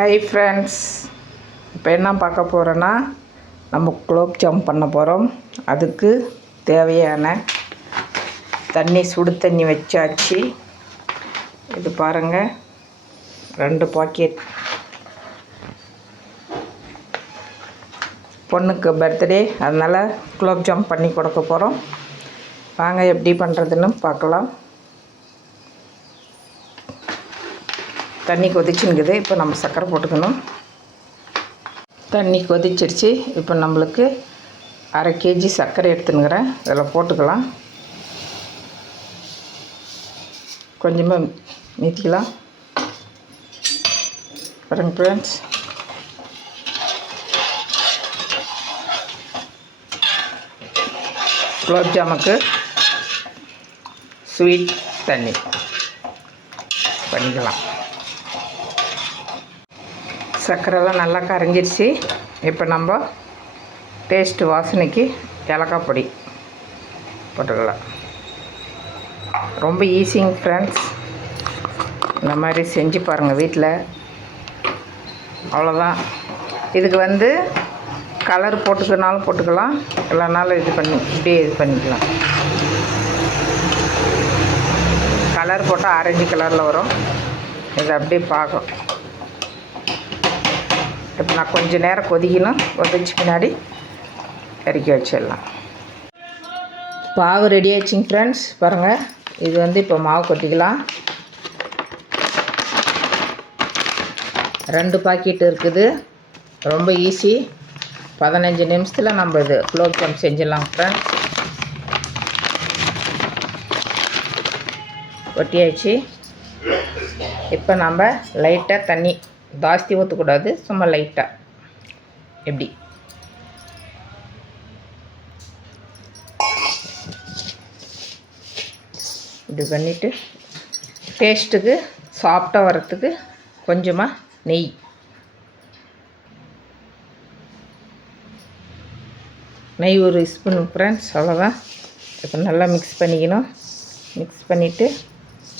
Hi friends, இப்போ என்ன பார்க்க போகிறோன்னா நம்ம குலோப் ஜாம் பண்ண போகிறோம். அதுக்கு தேவையான சுடு தண்ணி வச்சாச்சு. இது பாருங்கள், 2 பாக்கெட். பொண்ணுக்கு பர்த்டே, அதனால் குலோப் ஜாம் பண்ணி கொடுக்க போகிறோம். வாங்க எப்படி பண்ணுறதுன்னு பார்க்கலாம். தண்ணி கொதிச்சுங்குது. இப்போ நம்ம சர்க்கரை போட்டுக்கணும். தண்ணி கொதிச்சிருச்சு. இப்போ நம்மளுக்கு 1/2 kg சர்க்கரை எடுத்துனுக்கிறேன். இதில் போட்டுக்கலாம். கொஞ்சமாக மீத்திக்கலாம். பாருங்க ஃப்ரெண்ட்ஸ், குலோப் ஜாமுக்கு ஸ்வீட் தண்ணி பண்ணிக்கலாம். சர்க்கரைலாம் நல்லா கரைஞ்சிருச்சு. இப்போ நம்ம டேஸ்ட்டு வாசனைக்கு ஏலக்காய் பொடி போட்டுக்கலாம். ரொம்ப ஈஸிங்க ஃப்ரெண்ட்ஸ், இந்த மாதிரி செஞ்சு பாருங்கள் வீட்டில். அவ்வளோதான். இதுக்கு கலர் போட்டுக்கனாலும் போட்டுக்கலாம், இல்லைனாலும் இப்படியே இது பண்ணிக்கலாம். கலர் போட்டால் ஆரஞ்சு கலரில் வரும். இது அப்படியே பார்க்கும். இப்போ நான் கொஞ்சம் நேரம் கொதிக்கணும். கொதிச்சு பின்னாடி இறக்கி வச்சிடலாம். மாவு ரெடி ஆச்சுங்க ஃப்ரெண்ட்ஸ். பாருங்கள், இது இப்போ மாவு கொட்டிக்கலாம். 2 பாக்கெட் இருக்குது. ரொம்ப ஈஸி. 15 நிமிஷத்தில் நம்ம இது குலோப் ஜாம் செஞ்சிடலாம் ஃப்ரெண்ட்ஸ். கொட்டியாச்சு. இப்போ நம்ம லைட்டாக தண்ணி, ஜாஸ்தி ஊற்றக்கூடாது, சும்மா லைட்டாக எப்படி இப்படி பண்ணிவிட்டு டேஸ்ட்டுக்கு சாஃப்டாக வரத்துக்கு கொஞ்சமாக நெய் ஒரு ஸ்பூன் ஃப்ரெண்ட்ஸ். அவ்வளோதான். இப்போ நல்லா மிக்ஸ் பண்ணிக்கணும். மிக்ஸ் பண்ணிவிட்டு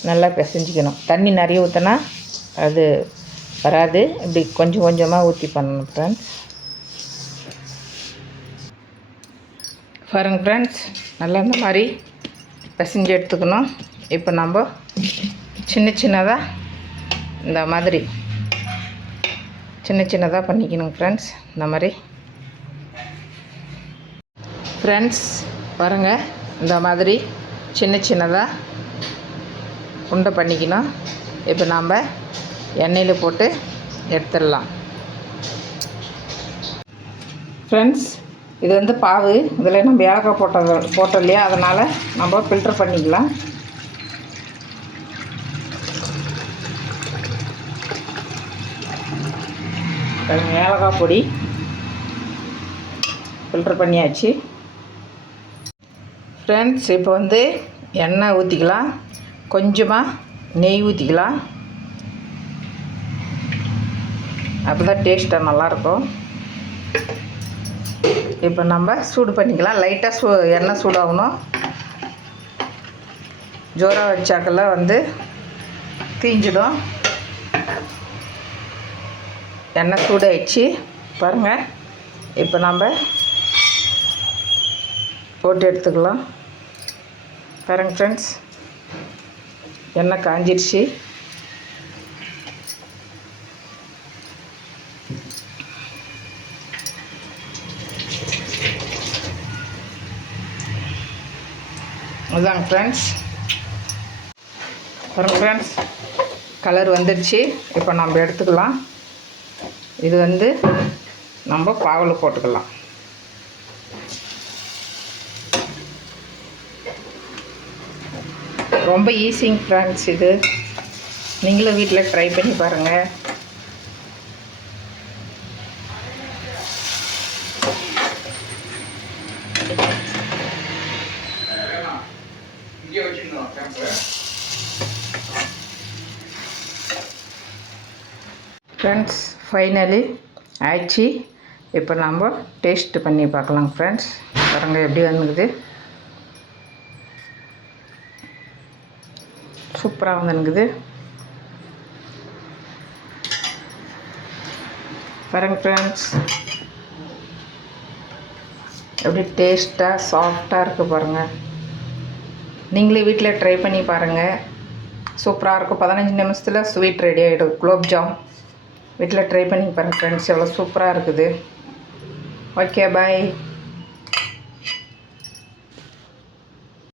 நல்லா பிசைஞ்சிக்கணும். தண்ணி நிறைய ஊற்றினா அது வராது. இப்படி கொஞ்சம் கொஞ்சமாக ஊற்றி பண்ணணும் ஃப்ரெண்ட்ஸ். பாருங்க ஃப்ரெண்ட்ஸ், நல்லா இந்த மாதிரி பிசைஞ்சு எடுத்துக்கணும். இப்போ நம்ம சின்ன சின்னதாக இந்த மாதிரி சின்ன சின்னதாக பண்ணிக்கணும் ஃப்ரெண்ட்ஸ். இந்த மாதிரி ஃப்ரெண்ட்ஸ் பாருங்கள், இந்த மாதிரி சின்ன சின்னதாக உண்டை பண்ணிக்கணும். இப்போ நாம் எண்ணெயில் போட்டு எடுத்துடலாம் ஃப்ரெண்ட்ஸ். இது பாவு. இதில் நம்ம ஏலக்காய் போட்டோம் இல்லையா, அதனால் நம்ம ஃபில்டர் பண்ணிக்கலாம். ஏலக்காய் பொடி ஃபில்டர் பண்ணியாச்சு ஃப்ரெண்ட்ஸ். இப்போ எண்ணெய் ஊற்றிக்கலாம். கொஞ்சமாக நெய் ஊற்றிக்கலாம். அப்போ தான் டேஸ்ட்டாக நல்லாயிருக்கும். இப்போ நம்ம சூடு பண்ணிக்கலாம். லைட்டாக எண்ணெய் சூடாகணும். ஜோராக வச்சாக்கெல்லாம் தீஞ்சிடும். எண்ணெய் சூடாகிடுச்சு பாருங்கள். இப்போ நம்ம போட்டு எடுத்துக்கலாம். பாருங்க ஃப்ரெண்ட்ஸ், எண்ணெய் காஞ்சிடுச்சு. அதுதாங்க ஃப்ரெண்ட்ஸ். பாருங்க ஃப்ரெண்ட்ஸ், கலர் வந்துடுச்சு. இப்போ நம்ம எடுத்துக்கலாம். இது நம்ம பாவில் போட்டுக்கலாம். ரொம்ப ஈஸிங்க ஃப்ரெண்ட்ஸ். இது நீங்களும் வீட்டில் ட்ரை பண்ணி பாருங்கள். ஃப்ரெண்ட்ஸ் ஃபைனலி ஆயிடுச்சு. இப்போ நம்ம டேஸ்ட் பண்ணி பார்க்கலாம் ஃப்ரெண்ட்ஸ். பாருங்கள் எப்படி வந்துக்குது. சூப்பராக வந்துருக்குது. பாருங்கள் ஃப்ரெண்ட்ஸ், எப்படி டேஸ்ட்டாக சாஃப்டாக இருக்குது பாருங்கள். நீங்களே வீட்டில் ட்ரை பண்ணி பாருங்கள், சூப்பராக இருக்கும். 15 நிமிஷத்தில் ஸ்வீட் ரெடி ஆகிடும். குலோப்ஜாம் வீட்டில் ட்ரை பண்ணி பாருங்கள் ஃப்ரெண்ட்ஸ், எவ்வளோ சூப்பராக இருக்குது. ஓகே, பாய்.